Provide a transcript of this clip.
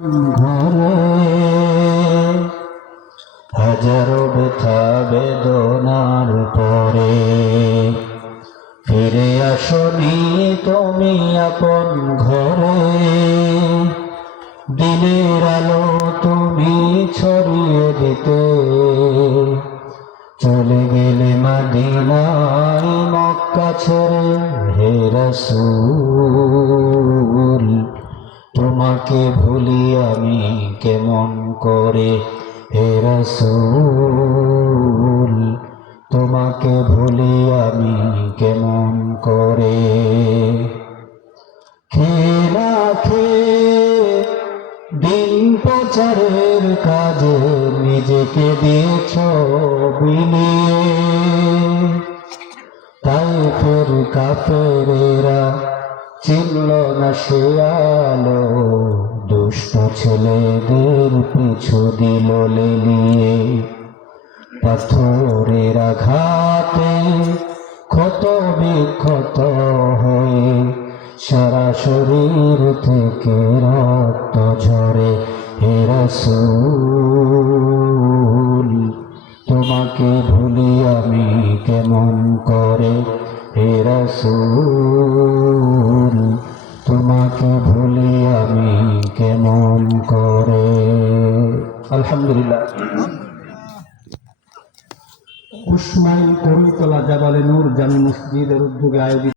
ঘরে হাজারো ব্যথা বেদনার পরে ফিরে আসনি তুমি আপন ঘরে। দিনের আলো তুমি ছড়িয়ে দিতে চলে গেলে মদিনায় মক্কা ছেড়ে। হে রাসূল তোমাকে ভুলি আমি কেমন করে। হে রাসূল তোমাকে ভুলি আমি কেমন করে। খেলা দিন প্রচারের কাজে নিজেকে দিয়েছ বিলিয়ে। তায়েফের কাফেরেরা চিনল না সে আলো, দুষ্ট ছেলেদের পিছু দিল লেলিয়ে। পাথরের আঘাতে ক্ষত বিক্ষত হয়ে সারা শরীর থেকে রক্ত ঝরে। হে রাসূল তোমাকে ভুলি আমি কেমন করে। হে রাসূল তোমাকে ভুলি আমি কেমন করে। আলহামদুলিল্লাহ। উসমাইল কবিতলা জাবালে নূর জামি মসজিদের উদ্যোগে আয়োজিত